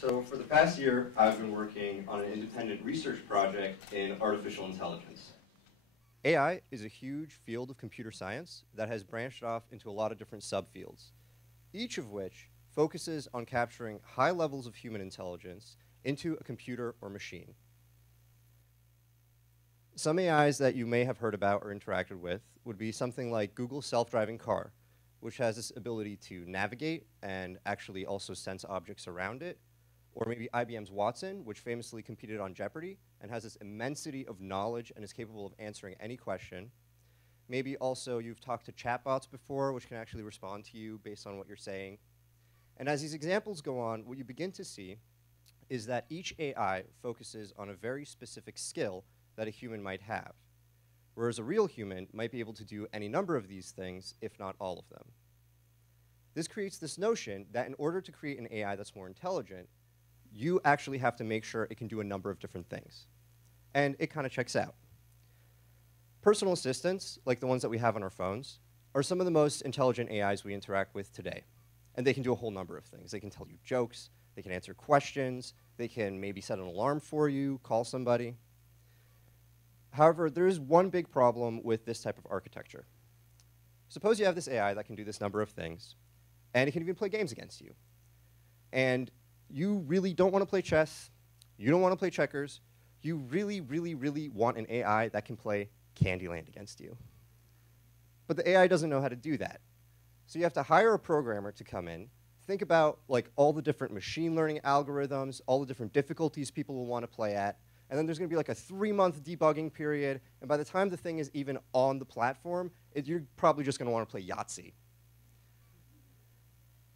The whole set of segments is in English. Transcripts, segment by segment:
So for the past year, I've been working on an independent research project in artificial intelligence. AI is a huge field of computer science that has branched off into a lot of different subfields, each of which focuses on capturing high levels of human intelligence into a computer or machine. Some AIs that you may have heard about or interacted with would be something like Google's self-driving car, which has this ability to navigate and actually also sense objects around it. Or maybe IBM's Watson, which famously competed on Jeopardy and has this immensity of knowledge and is capable of answering any question. Maybe also you've talked to chatbots before, which can actually respond to you based on what you're saying. And as these examples go on, what you begin to see is that each AI focuses on a very specific skill that a human might have, whereas a real human might be able to do any number of these things, if not all of them. This creates this notion that in order to create an AI that's more intelligent, you actually have to make sure it can do a number of different things. And it kind of checks out. Personal assistants, like the ones that we have on our phones, are some of the most intelligent AIs we interact with today. And they can do a whole number of things. They can tell you jokes, they can answer questions, they can maybe set an alarm for you, call somebody. However, there is one big problem with this type of architecture. Suppose you have this AI that can do this number of things, and it can even play games against you. And you really don't want to play chess, you don't want to play checkers, you really, really, really want an AI that can play Candyland against you. But the AI doesn't know how to do that. So you have to hire a programmer to come in, think about like all the different machine learning algorithms, all the different difficulties people will want to play at, and then there's going to be like a 3-month debugging period, and by the time the thing is even on the platform, you're probably just going to want to play Yahtzee.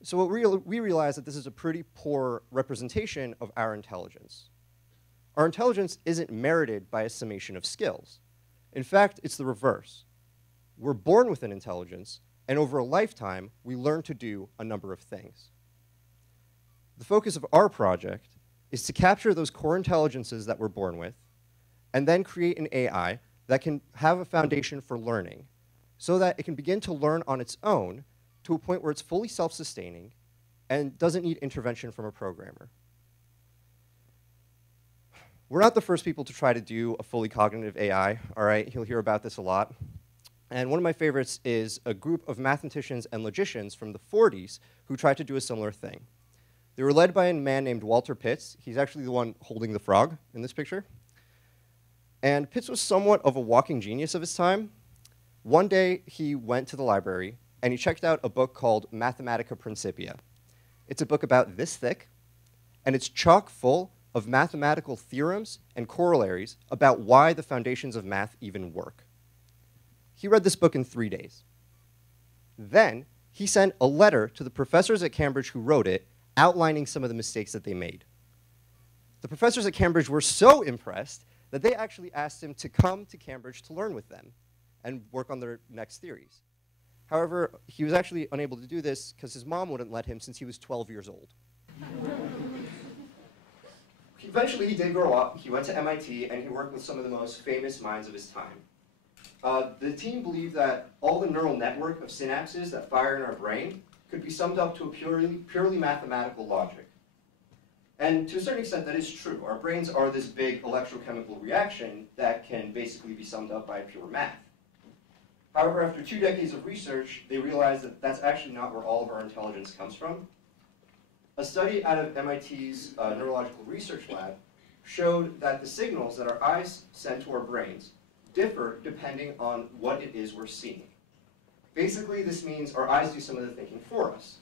So what we realize that this is a pretty poor representation of our intelligence. Our intelligence isn't merited by a summation of skills. In fact, it's the reverse. We're born with an intelligence, and over a lifetime, we learn to do a number of things. The focus of our project is to capture those core intelligences that we're born with, and then create an AI that can have a foundation for learning, so that it can begin to learn on its own to a point where it's fully self-sustaining and doesn't need intervention from a programmer. We're not the first people to try to do a fully cognitive AI, all right? You'll hear about this a lot. And one of my favorites is a group of mathematicians and logicians from the 40s who tried to do a similar thing. They were led by a man named Walter Pitts. He's actually the one holding the frog in this picture. And Pitts was somewhat of a walking genius of his time. One day, he went to the library, and he checked out a book called Mathematica Principia. It's a book about this thick, and it's chock full of mathematical theorems and corollaries about why the foundations of math even work. He read this book in 3 days. Then, he sent a letter to the professors at Cambridge who wrote it, outlining some of the mistakes that they made. The professors at Cambridge were so impressed that they actually asked him to come to Cambridge to learn with them and work on their next theories. However, he was actually unable to do this because his mom wouldn't let him since he was 12 years old. Eventually, he did grow up. He went to MIT, and he worked with some of the most famous minds of his time. The team believed that all the neural network of synapses that fire in our brain could be summed up to a purely mathematical logic. And to a certain extent, that is true. Our brains are this big electrochemical reaction that can basically be summed up by pure math. However, after 2 decades of research, they realized that that's actually not where all of our intelligence comes from. A study out of MIT's Neurological Research Lab showed that the signals that our eyes send to our brains differ depending on what it is we're seeing. Basically, this means our eyes do some of the thinking for us.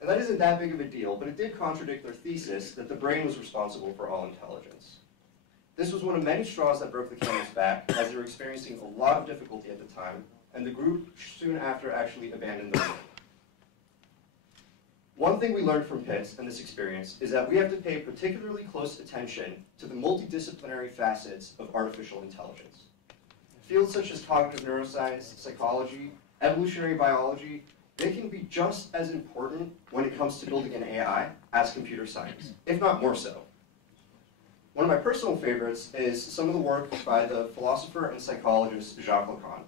And that isn't that big of a deal, but it did contradict their thesis that the brain was responsible for all intelligence. This was one of many straws that broke the camel's back, as they were experiencing a lot of difficulty at the time, and the group soon after actually abandoned the work. One thing we learned from Pitts and this experience is that we have to pay particularly close attention to the multidisciplinary facets of artificial intelligence. Fields such as cognitive neuroscience, psychology, evolutionary biology, they can be just as important when it comes to building an AI as computer science, if not more so. One of my personal favorites is some of the work by the philosopher and psychologist Jacques Lacan.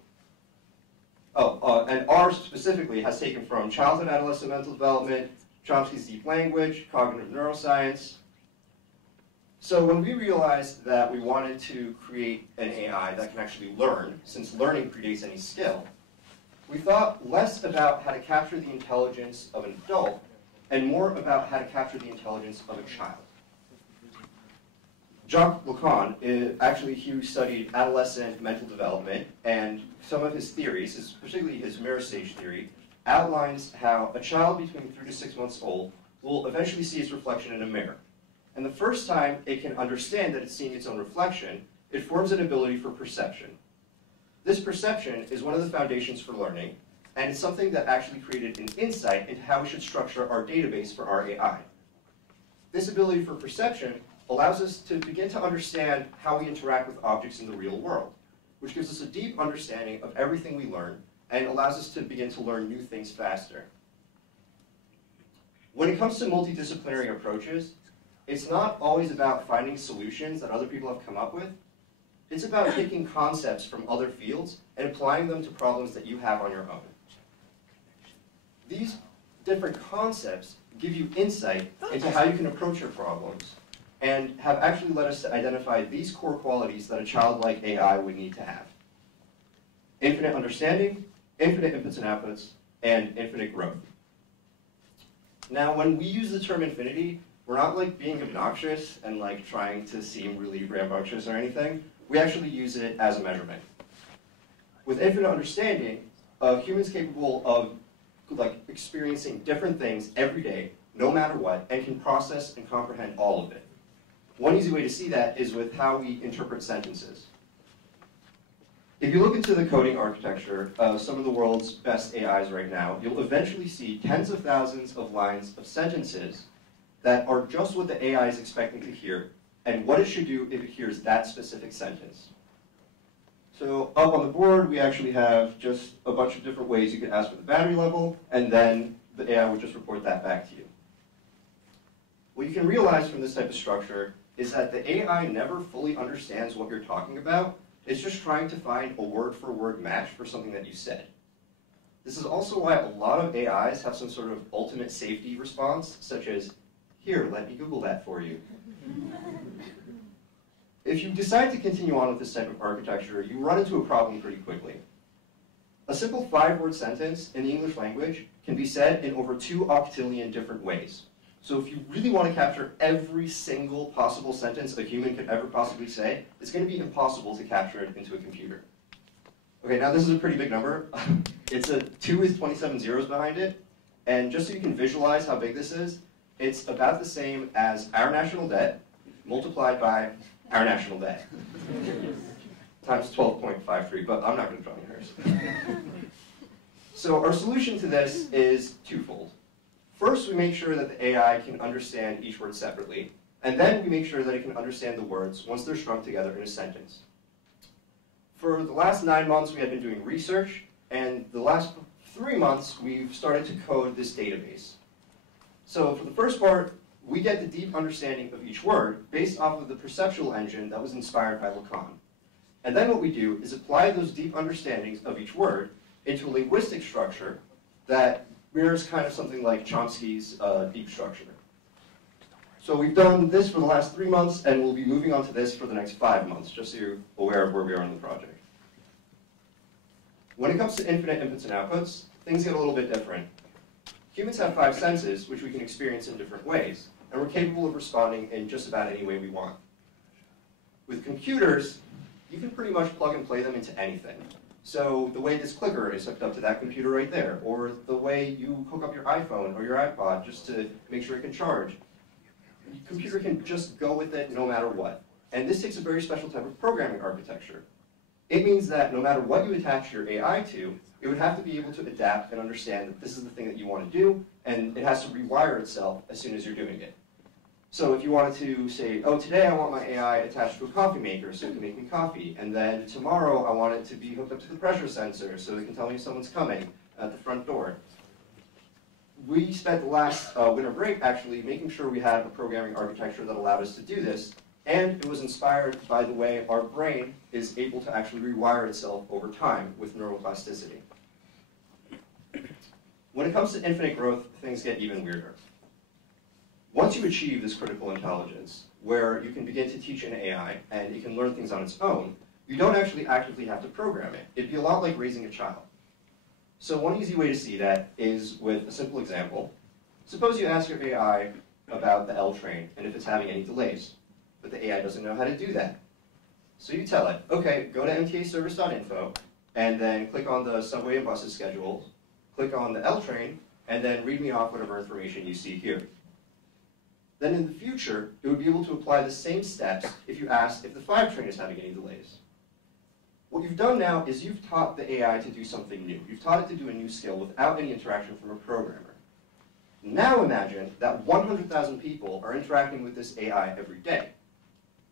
And R specifically has taken from childhood adolescent mental development, Chomsky's deep language, cognitive neuroscience, So when we realized that we wanted to create an AI that can actually learn, since learning predates any skill, we thought less about how to capture the intelligence of an adult and more about how to capture the intelligence of a child. Jacques Lacan, actually he studied adolescent mental development, and some of his theories, particularly his mirror stage theory, outlines how a child between 3 to 6 months old will eventually see its reflection in a mirror. And the first time it can understand that it's seeing its own reflection, it forms an ability for perception. This perception is one of the foundations for learning, and it's something that actually created an insight into how we should structure our database for our AI. This ability for perception allows us to begin to understand how we interact with objects in the real world, which gives us a deep understanding of everything we learn and allows us to begin to learn new things faster. When it comes to multidisciplinary approaches, it's not always about finding solutions that other people have come up with. It's about taking concepts from other fields and applying them to problems that you have on your own. These different concepts give you insight into how you can approach your problems and have actually led us to identify these core qualities that a childlike AI would need to have: infinite understanding, infinite inputs and outputs, and infinite growth. Now, when we use the term infinity, we're not like being obnoxious and like trying to seem really rambunctious or anything. We actually use it as a measurement. With infinite understanding, humans capable of like experiencing different things every day, no matter what, and can process and comprehend all of it. One easy way to see that is with how we interpret sentences. If you look into the coding architecture of some of the world's best AIs right now, you'll eventually see tens of thousands of lines of sentences that are just what the AI is expecting to hear and what it should do if it hears that specific sentence. So up on the board, we actually have just a bunch of different ways you could ask for the battery level, and then the AI would just report that back to you. What you can realize from this type of structure is that the AI never fully understands what you're talking about. It's just trying to find a word-for-word match for something that you said. This is also why a lot of AIs have some sort of ultimate safety response, such as, "Here, let me Google that for you." If you decide to continue on with this type of architecture, you run into a problem pretty quickly. A simple 5-word sentence in the English language can be said in over 2 octillion different ways. So if you really want to capture every single possible sentence a human could ever possibly say, it's going to be impossible to capture it into a computer. Okay, now this is a pretty big number. 2 with 27 zeros behind it. And just so you can visualize how big this is, it's about the same as our national debt multiplied by our national debt times 12.53, but I'm not going to draw any hairs. So our solution to this is twofold. First, we make sure that the AI can understand each word separately, and then we make sure that it can understand the words once they're strung together in a sentence. For the last 9 months, we have been doing research, and the last 3 months, we've started to code this database. So for the first part, we get the deep understanding of each word based off of the perceptual engine that was inspired by Lacan. And then what we do is apply those deep understandings of each word into a linguistic structure that mirrors kind of something like Chomsky's deep structure. So we've done this for the last 3 months, and we'll be moving on to this for the next 5 months, just so you're aware of where we are in the project. When it comes to infinite inputs and outputs, things get a little bit different. Humans have 5 senses, which we can experience in different ways, and we're capable of responding in just about any way we want. With computers, you can pretty much plug and play them into anything. So the way this clicker is hooked up to that computer right there, or the way you hook up your iPhone or your iPod just to make sure it can charge. The computer can just go with it no matter what. And this takes a very special type of programming architecture. It means that no matter what you attach your AI to, it would have to be able to adapt and understand that this is the thing that you want to do, and it has to rewire itself as soon as you're doing it. So if you wanted to say, oh, today I want my AI attached to a coffee maker so it can make me coffee, and then tomorrow I want it to be hooked up to the pressure sensor so it can tell me if someone's coming at the front door. We spent the last winter break actually making sure we had a programming architecture that allowed us to do this, and it was inspired by the way our brain is able to actually rewire itself over time with neuroplasticity. When it comes to infinite growth, things get even weirder. Once you achieve this critical intelligence, where you can begin to teach an AI and it can learn things on its own, you don't actually actively have to program it. It'd be a lot like raising a child. So one easy way to see that is with a simple example. Suppose you ask your AI about the L train and if it's having any delays, but the AI doesn't know how to do that. So you tell it, okay, go to mtaservice.info, and then click on the subway and buses schedules, click on the L train, and then read me off whatever information you see here. Then in the future, it would be able to apply the same steps if you asked if the 5 train is having any delays. What you've done now is you've taught the AI to do something new. You've taught it to do a new skill without any interaction from a programmer. Now imagine that 100,000 people are interacting with this AI every day.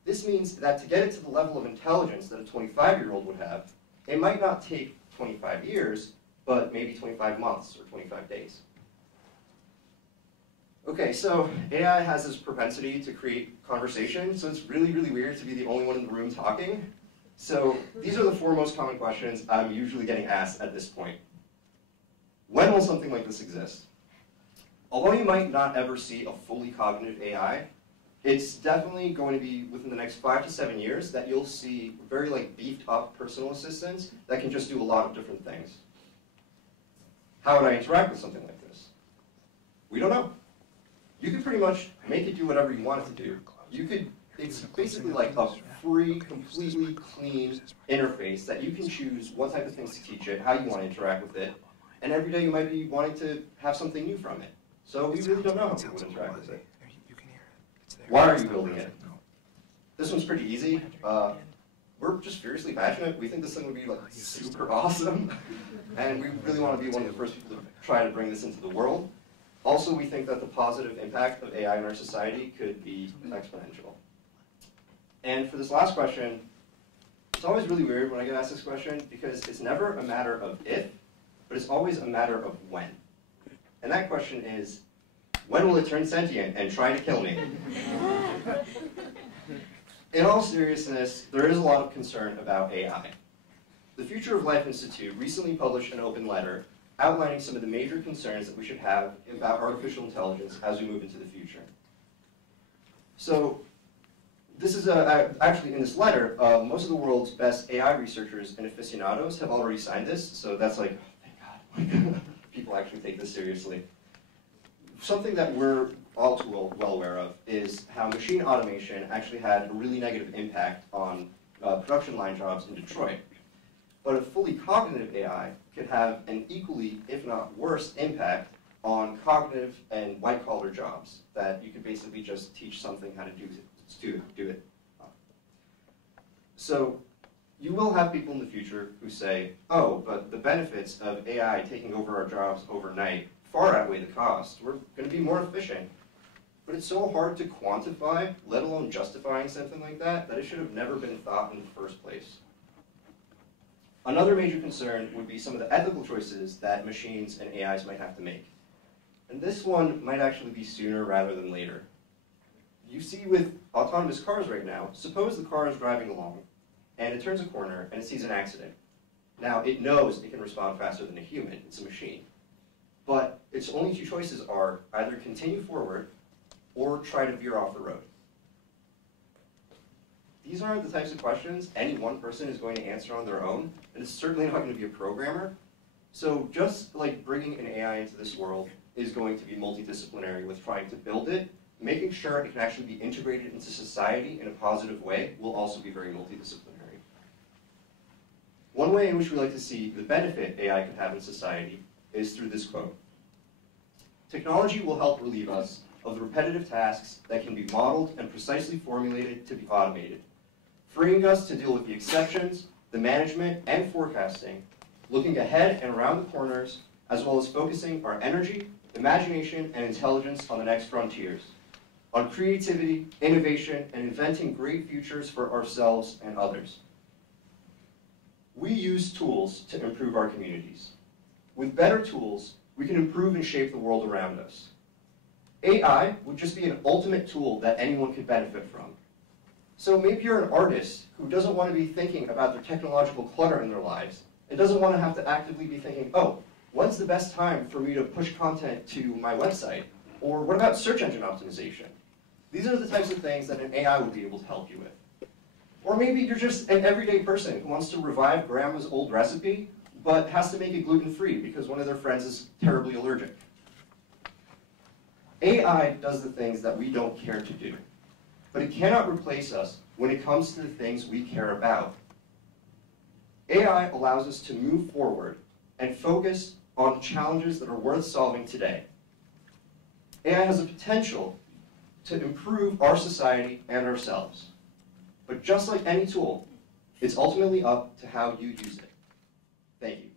This means that to get it to the level of intelligence that a 25-year-old would have, it might not take 25 years, but maybe 25 months or 25 days. Okay, so AI has this propensity to create conversation, so it's really, really weird to be the only one in the room talking. So these are the 4 most common questions I'm usually getting asked at this point. When will something like this exist? Although you might not ever see a fully cognitive AI, it's definitely going to be within the next 5 to 7 years that you'll see very beefed up personal assistants that can just do a lot of different things. How would I interact with something like this? We don't know. You could pretty much make it do whatever you want it to do. It's basically like a free, completely clean interface that you can choose what type of things to teach it, how you want to interact with it, and every day you might be wanting to have something new from it. So we really don't know how people would interact with it. Why are you building it? This one's pretty easy. We're just fiercely passionate. We think this thing would be super awesome, and we really want to be one of the first people to try to bring this into the world. Also, we think that the positive impact of AI in our society could be exponential. And for this last question, it's always really weird when I get asked this question because it's never a matter of if, but it's always a matter of when. And that question is, when will it turn sentient and try to kill me? In all seriousness, there is a lot of concern about AI. The Future of Life Institute recently published an open letter outlining some of the major concerns that we should have about artificial intelligence as we move into the future. So this is actually in this letter, most of the world's best AI researchers and aficionados have already signed this, so that's like, oh, thank God, people actually take this seriously. Something that we're all too well aware of is how machine automation actually had a really negative impact on production line jobs in Detroit. But a fully cognitive AI could have an equally, if not worse, impact on cognitive and white-collar jobs that you could basically just teach something how to do it. So you will have people in the future who say, oh, but the benefits of AI taking over our jobs overnight far outweigh the cost. We're going to be more efficient. But it's so hard to quantify, let alone justifying something like that, that it should have never been thought in the first place. Another major concern would be some of the ethical choices that machines and AIs might have to make. And this one might actually be sooner rather than later. You see with autonomous cars right now, suppose the car is driving along, and it turns a corner, and it sees an accident. Now, it knows it can respond faster than a human. It's a machine. But its only 2 choices are either continue forward or try to veer off the road. These aren't the types of questions any one person is going to answer on their own, and it's certainly not going to be a programmer. So just like bringing an AI into this world is going to be multidisciplinary with trying to build it, making sure it can actually be integrated into society in a positive way will also be very multidisciplinary. One way in which we like to see the benefit AI could have in society is through this quote. Technology will help relieve us of the repetitive tasks that can be modeled and precisely formulated to be automated, freeing us to deal with the exceptions, the management, and forecasting, looking ahead and around the corners, as well as focusing our energy, imagination, and intelligence on the next frontiers, on creativity, innovation, and inventing great futures for ourselves and others. We use tools to improve our communities. With better tools, we can improve and shape the world around us. AI would just be an ultimate tool that anyone could benefit from. So maybe you're an artist who doesn't want to be thinking about their technological clutter in their lives and doesn't want to have to actively be thinking, oh, when's the best time for me to push content to my website? Or what about search engine optimization? These are the types of things that an AI would be able to help you with. Or maybe you're just an everyday person who wants to revive grandma's old recipe, but has to make it gluten-free because one of their friends is terribly allergic. AI does the things that we don't care to do, but it cannot replace us when it comes to the things we care about. AI allows us to move forward and focus on challenges that are worth solving today. AI has the potential to improve our society and ourselves. But just like any tool, it's ultimately up to how you use it. Thank you.